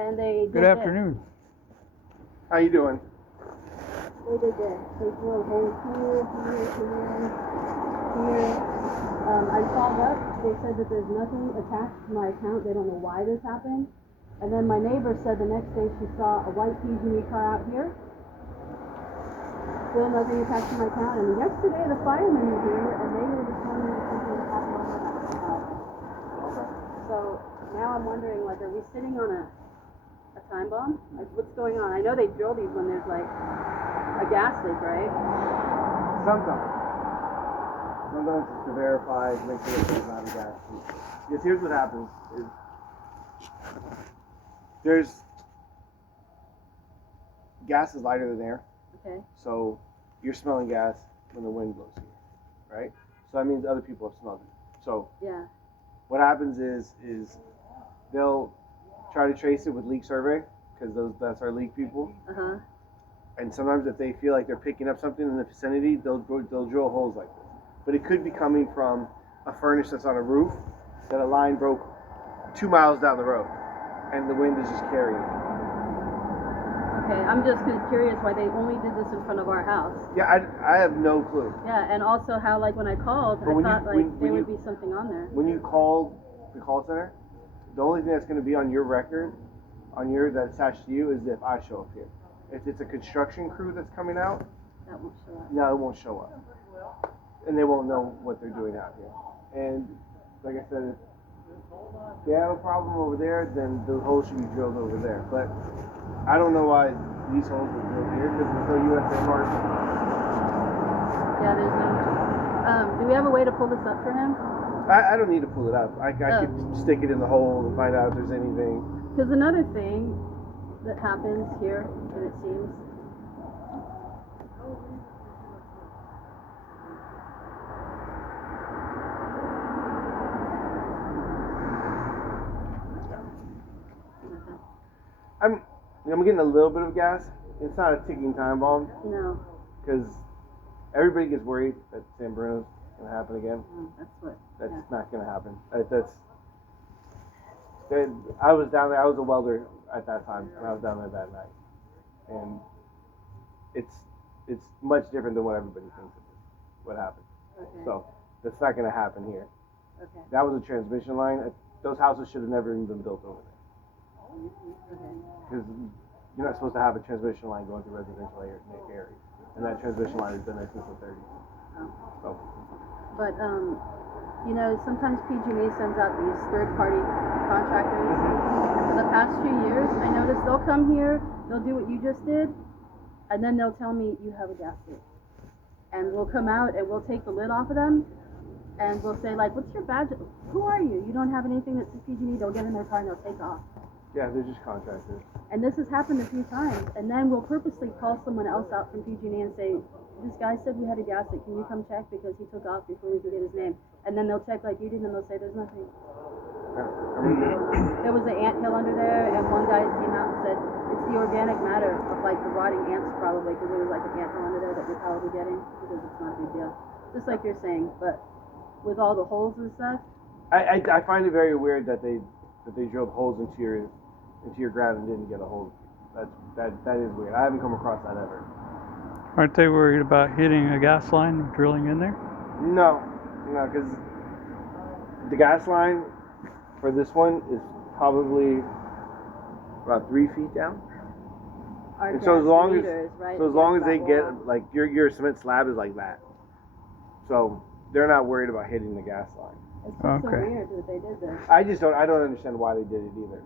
and they did Good afternoon. How you doing? They did this. They drilled holes here. I followed up. They said that there's nothing attached to my account. They don't know why this happened. And then my neighbor said the next day she saw a white PG&E car out here. Still nothing attached to my account. And yesterday the firemen were here and they were just telling me that something was happening on the house. Okay. So now I'm wondering, like, are we sitting on a time bomb? Like, what's going on? I know they drill these when there's like a gas leak, right? Sometimes it's to verify, to make sure that there's not a gas leak. Because here's what happens: is there's gas is lighter than air. Okay. So you're smelling gas when the wind blows here, right? So that means other people have smelled it. So yeah. What happens is they'll try to trace it with leak survey because that's our leak people. Uh-huh. And sometimes if they feel like they're picking up something in the vicinity, they'll drill holes like this. But it could be coming from a furnace that's on a roof that a line broke 2 miles down the road, and the wind is just carrying it. Okay, I'm just curious why they only did this in front of our house. Yeah, I have no clue. Yeah, and also how, like, when I called, I thought there would be something on there. When you call the call center, the only thing that's going to be on your record, that's attached to you, is if I show up here. If it's a construction crew that's coming out, that won't show up. No, it won't show up. And they won't know what they're doing out here. And like I said, if they have a problem over there, then the holes should be drilled over there. But I don't know why these holes were drilled here because there's no USA mark. Yeah, there's no. Do we have a way to pull this up for him? I don't need to pull it up. I could stick it in the hole and find out if there's anything. Because another thing that happens here, and it seems. I'm getting a little bit of gas. It's not a ticking time bomb. No. Because everybody gets worried that San Bruno's going to happen again. That's not going to happen. I was down there. I was a welder at that time, and I was down there that night. And it's much different than what everybody thinks it is. What happened. Okay. So that's not going to happen here. Okay. That was a transmission line. Those houses should have never even been built over there. Because you're not supposed to have a transmission line going through residential areas. And that transmission line has been there since the 30s. Oh. So. But, sometimes PG&E sends out these third-party contractors. For the past few years, I noticed they'll come here, they'll do what you just did, and then they'll tell me, you have a gas leak. And we'll come out and we'll take the lid off of them, and we'll say, like, what's your badge? Who are you? You don't have anything that says PG&E. They'll get in their car and they'll take off. Yeah, they're just contractors. And this has happened a few times. And then we'll purposely call someone else out from PG&E and say, this guy said we had a gas leak. Can you come check because he took off before we could get his name? And then they'll check like you did, and they'll say there's nothing. There was an ant hill under there, and one guy came out and said it's the organic matter of like the rotting ants probably, because there was like an ant hill under there that we're probably getting because it's not a big deal. Just like you're saying, but with all the holes and stuff. I find it very weird that they drilled holes into your ground and didn't get a hold. That is weird. I haven't come across that ever. Aren't they worried about hitting a gas line, drilling in there? No, because the gas line for this one is probably about 3 feet down. And so as long as they get like your cement slab is like that, so they're not worried about hitting the gas line. It's just so weird that they did this. I don't understand why they did it either.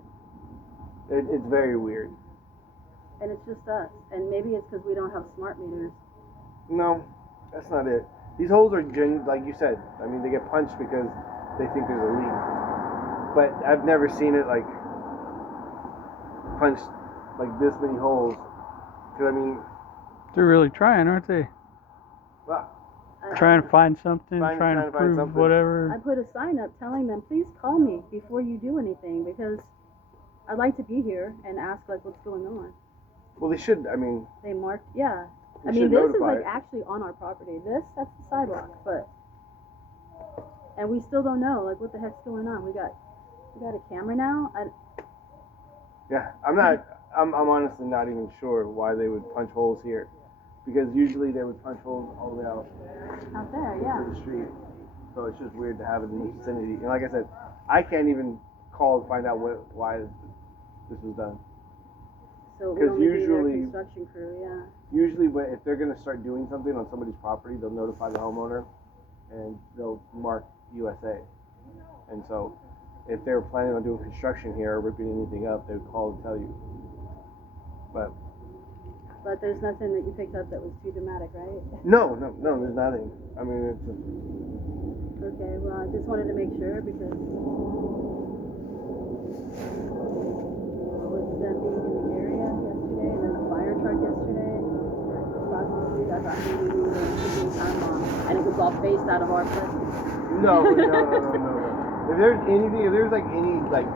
It's very weird. And it's just us. And maybe it's because we don't have smart meters. No, that's not it. These holes are like you said. I mean, they get punched because they think there's a leak. But I've never seen it like punched like this many holes. Because I mean, they're really trying, aren't they? Well, trying to find something, trying to prove whatever. I put a sign up telling them, please call me before you do anything, because I'd like to be here and ask like what's going on. Well, they should. I mean, they marked. Yeah. I mean, this is like actually on our property. That's the sidewalk, but and we still don't know like what the heck's going on. We got a camera now. Yeah, I'm honestly not even sure why they would punch holes here, because usually they would punch holes all the way out there, yeah. to the street. So it's just weird to have it in the vicinity. And like I said, I can't even call to find out why this was done. So it would only be usually- their construction crew, yeah. Usually, if they're gonna start doing something on somebody's property, they'll notify the homeowner, and they'll mark USA. And so, if they were planning on doing construction here or ripping anything up, they would call and tell you. But there's nothing that you picked up that was too dramatic, right? no, there's nothing. I mean, it's. Okay, well, I just wanted to make sure because with them being in the area yesterday and then the fire truck yesterday, across the street, I thought maybe we were taking time off and it was all based out of our place. No. If there's like any like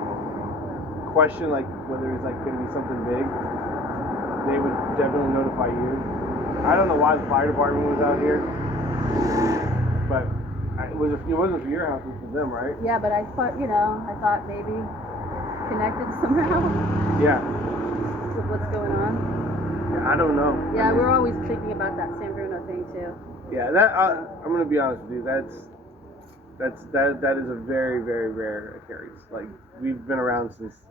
question like whether it's like gonna be something big, they would definitely notify you. I don't know why the fire department was out here, but it wasn't for your house, it was for them, right? Yeah, but I thought maybe connected somehow Yeah. with what's going on. Yeah, I don't know. Yeah, we're always thinking about that San Bruno thing too. Yeah, I'm gonna be honest with you. That is a very, very rare occurrence. Like we've been around since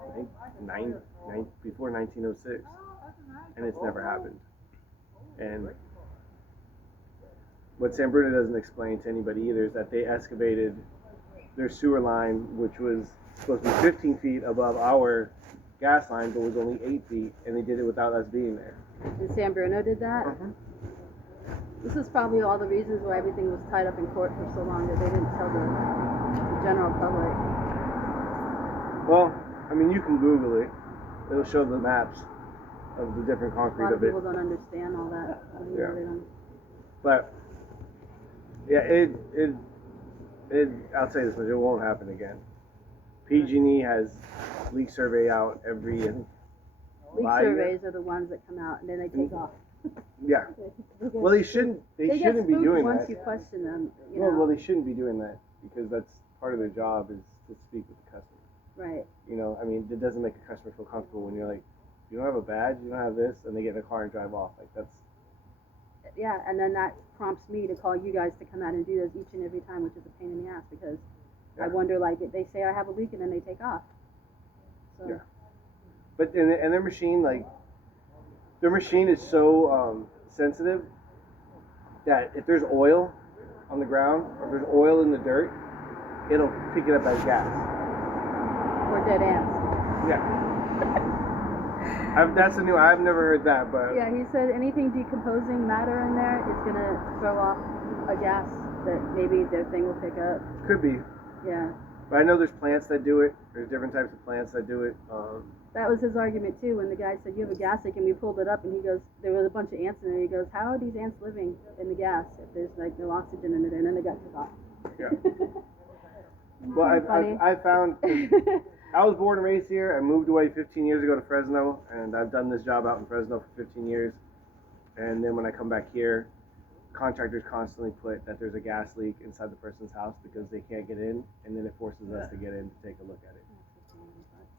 I think before 1906, and it's never happened. And what San Bruno doesn't explain to anybody either is that they excavated their sewer line, which was supposed to be 15 feet above our gas line, but was only 8 feet, and they did it without us being there. And San Bruno did that? This is probably all the reasons why everything was tied up in court for so long that they didn't tell the general public. Well, I mean, you can Google it. It'll show the maps of the different A concrete lot of of it. people don't understand all that. Yeah. They don't. But yeah, I'll say this much: it won't happen again. PG&E has leak survey out every. Leak surveys are the ones that come out and then they take off. Yeah. Well, they shouldn't. They shouldn't be doing once that. you question them. Well, they shouldn't be doing that because that's part of their job is to speak with the customer. Right. You know, I mean, it doesn't make a customer feel comfortable when you're like, you don't have a badge, you don't have this, and they get in a car and drive off. Like that's. Yeah, and then that prompts me to call you guys to come out and do this each and every time, which is a pain in the ass because I wonder, like, if they say I have a leak and then they take off. So. Yeah. But and their machine, like, their machine is so sensitive that if there's oil on the ground or if there's oil in the dirt, it'll pick it up as gas. Or dead ants. Yeah. I've never heard that, but. Yeah, he said anything decomposing matter in there is gonna throw off a gas that maybe their thing will pick up. Could be. Yeah. But I know there's plants that do it. There's different types of plants that do it. That was his argument too when the guy said, you have a gas leak, and we pulled it up and he goes, there was a bunch of ants in there. He goes, how are these ants living in the gas if there's like no oxygen in it? And then they got took off. Yeah. Well, I found, I was born and raised here. I moved away 15 years ago to Fresno, and I've done this job out in Fresno for 15 years. And then when I come back here, contractors constantly put that there's a gas leak inside the person's house because they can't get in, and then it forces us to get in to take a look at it.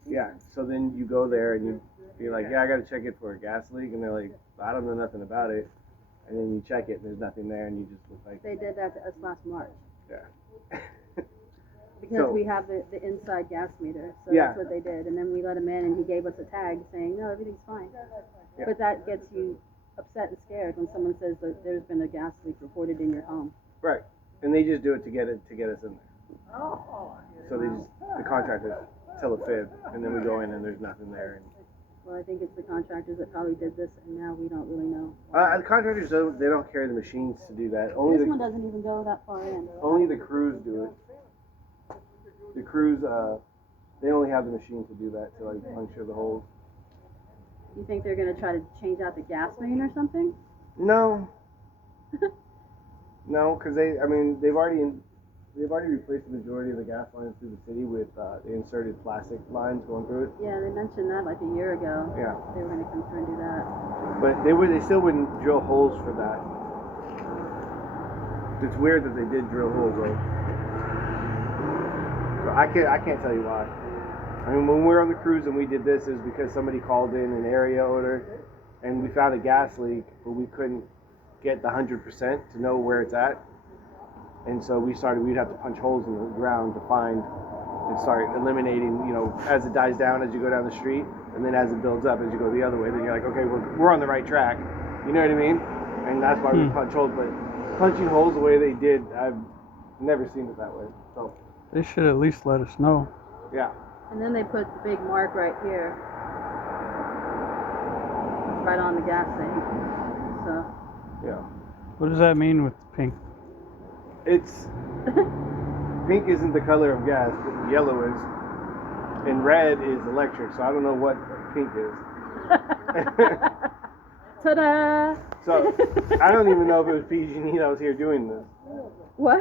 Yeah, so then you go there and you're like, yeah, I got to check it for a gas leak, and they're like, I don't know nothing about it. And then you check it and there's nothing there, and you just look like. They did that to us last March. Yeah. Because we have the inside gas meter, so Yeah. that's what they did. And then we let him in, and he gave us a tag saying, no, everything's fine. Yeah. But that gets you upset and scared when someone says that there's been a gas leak reported in your home. Right, and they just do it to get us in there. So the contractors tell a fib, and then we go in and there's nothing there. And, Well, I think it's the contractors that probably did this, and now we don't really know. the contractors don't carry the machines to do that. This one doesn't even go that far in. Only the crews do it. The crews, they only have the machine to do that, to like puncture the holes. You think they're gonna try to change out the gas main or something? No. No, because they've already replaced the majority of the gas lines through the city with the inserted plastic lines going through it. Yeah, they mentioned that like a year ago. Yeah. They were gonna come through and do that. But they still wouldn't drill holes for that. It's weird that they did drill holes though. So I can't tell you why. I mean, when we were on the cruise and we did this, it was because somebody called in an area odor, and we found a gas leak, but we couldn't get the 100% to know where it's at. And so we'd have to punch holes in the ground to find and start eliminating, as it dies down as you go down the street, and then as it builds up as you go the other way, then you're like, okay, we're on the right track. You know what I mean? And that's why we punch holes. But punching holes the way they did, I've never seen it that way. So They should at least let us know. yeah. And then they put the big mark right here. Right on the gas thing. So. Yeah. What does that mean with pink? It's pink isn't the color of gas, but yellow is, and red is electric. So I don't know what pink is. Ta-da! So I don't even know if it was PG&E that was here doing this. What?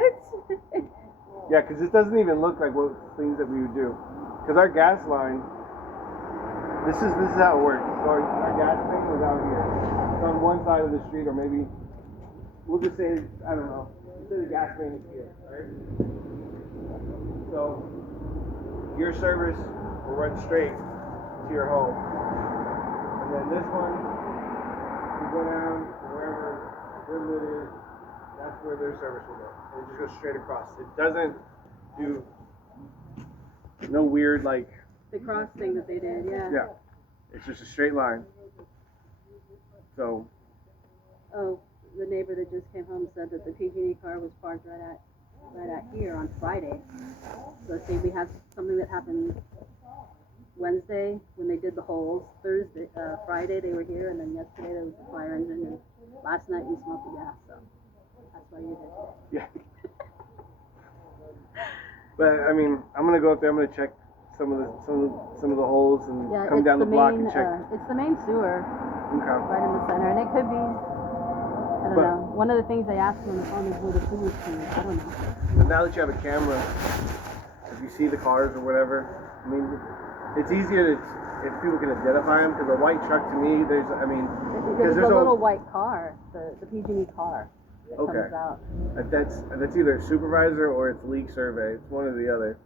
Yeah, because it doesn't even look like what things that we would do. Because our gas line, this is how it works. So our gas main is out here. It's on one side of the street, or maybe we'll just say, I don't know. Let's say the gas main is here, right? So your service will run straight to your home, and then this one will go down wherever their lid is. That's where their service will go. And it just goes straight across. It doesn't do no weird like. The cross thing that they did, yeah. Yeah. It's just a straight line. So. Oh, the neighbor that just came home said that the PG&E car was parked right at here on Friday. So say we had something that happened Wednesday when they did the holes. Friday they were here, and then yesterday there was a fire engine, and last night we smoked the gas. So that's why you're here. Yeah. But I mean, I'm gonna go up there. I'm gonna check some of the holes and come down the block and check. It's the main sewer Okay. right in the center, and it could be. I don't know. One of the things they asked me on the phone is where the sewage came. I don't know. But now that you have a camera, if you see the cars or whatever, I mean, it's easier if people can identify them. Because a white truck to me, there's a little white car, the PG&E car. Okay. Comes out. That's either a supervisor or it's leak survey. It's one or the other.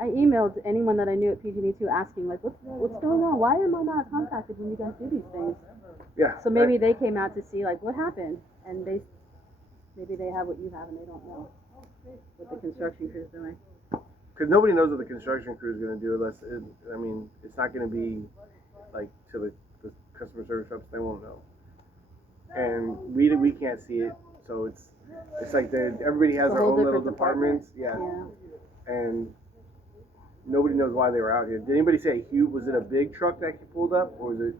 I emailed anyone that I knew at PG&E too, asking like, what's going on? Why am I not contacted when you guys do these things? Yeah. So maybe they came out to see like what happened, and maybe they have what you have and they don't know what the construction crew's doing. Because nobody knows what the construction crew is going to do unless it's not going to be like to the customer service reps. They won't know, and we can't see it. So it's like everybody has their own little departments. Yeah. And nobody knows why they were out here. Did anybody say was it a big truck that pulled up, or was it?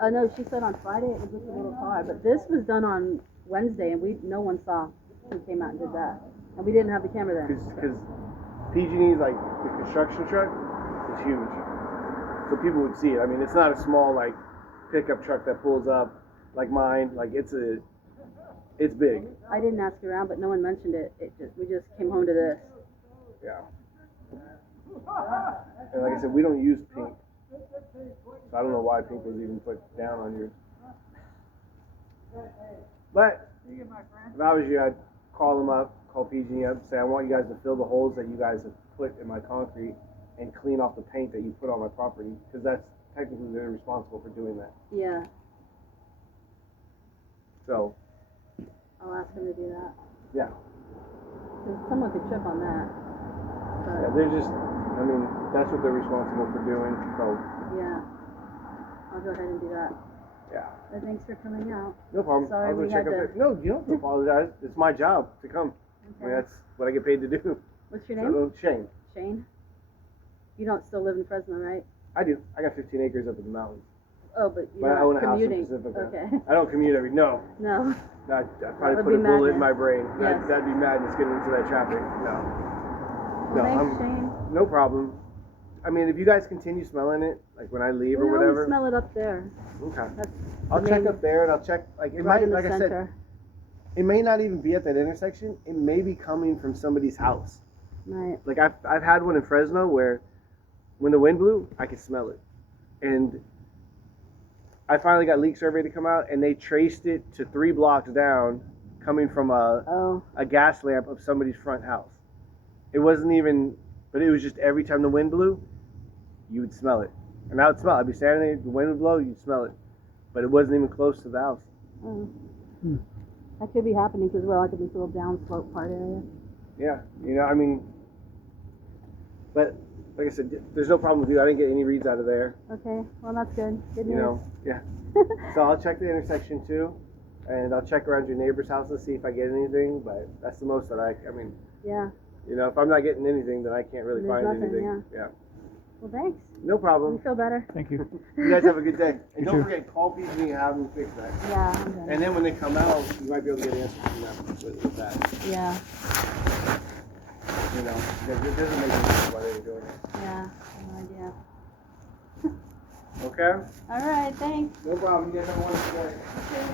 No, she said on Friday it was just a little car, but this was done on Wednesday, and no one saw who came out and did that, and we didn't have the camera then. Because PG&E's like the construction truck is huge, so people would see it. I mean, it's not a small like pickup truck that pulls up like mine. Like it's big. I didn't ask around, but no one mentioned it. We just came home to this. Yeah. And like I said, we don't use pink. So I don't know why pink was even put down on yours. But if I was you, I'd call PG&E up, say I want you guys to fill the holes that you guys have put in my concrete and clean off the paint that you put on my property, because that's technically they're responsible for doing that. Yeah. So. I'll ask them to do that. Yeah. Because someone could trip on that. But yeah, that's what they're responsible for doing. So. Yeah. I'll go ahead and do that. Yeah. But thanks for coming out. No problem. Sorry, I'll go we check had up there. No, you don't have to apologize. It's my job to come. Okay. I mean, that's what I get paid to do. What's your name? So, Shane. Shane? You don't still live in Fresno, right? I do. I got 15 acres up in the mountains. Oh, but you're I own a commuting. house in Pacifica. Okay. I don't commute No. I'd probably would put a be bullet madness. in my brain. Yes. That'd be madness getting into that traffic. No. Well, thanks, Shane. No problem. I mean, if you guys continue smelling it, like when I leave or We whatever. always smell it up there. Okay. That's I'll the check main- up there and I'll check. Like it right might, in the like I center. said, it may not even be at that intersection. It may be coming from somebody's house. Right. Like I've had one in Fresno where when the wind blew, I could smell it, and I finally got leak survey to come out, and they traced it to 3 blocks down, coming from a gas lamp of somebody's front house. It wasn't even, but it was just every time the wind blew, you would smell it. And I would smell it. I'd be standing there, the wind would blow, you'd smell it. But it wasn't even close to the house. That could be happening because we're like in this little downslope part area. Yeah, you know, I mean, but like I said, there's no problem with you. I didn't get any reads out of there. Okay, well that's good. Good news. You know, yeah. So I'll check the intersection too, and I'll check around your neighbor's house and see if I get anything. But that's the most that I mean. Yeah. You know, if I'm not getting anything, then I can't really There's find nothing, anything. Yeah. Well, thanks. No You problem. feel better? Thank you. You guys have a good day. And You don't too. forget, call PG and have them fix that. Yeah, I'm good. And then when they come out, you might be able to get answers from them with that. Yeah, You know, because it doesn't make sense why they were doing it. yeah, no idea. Okay? All right, thanks. No problem. You guys have a wonderful day. Okay.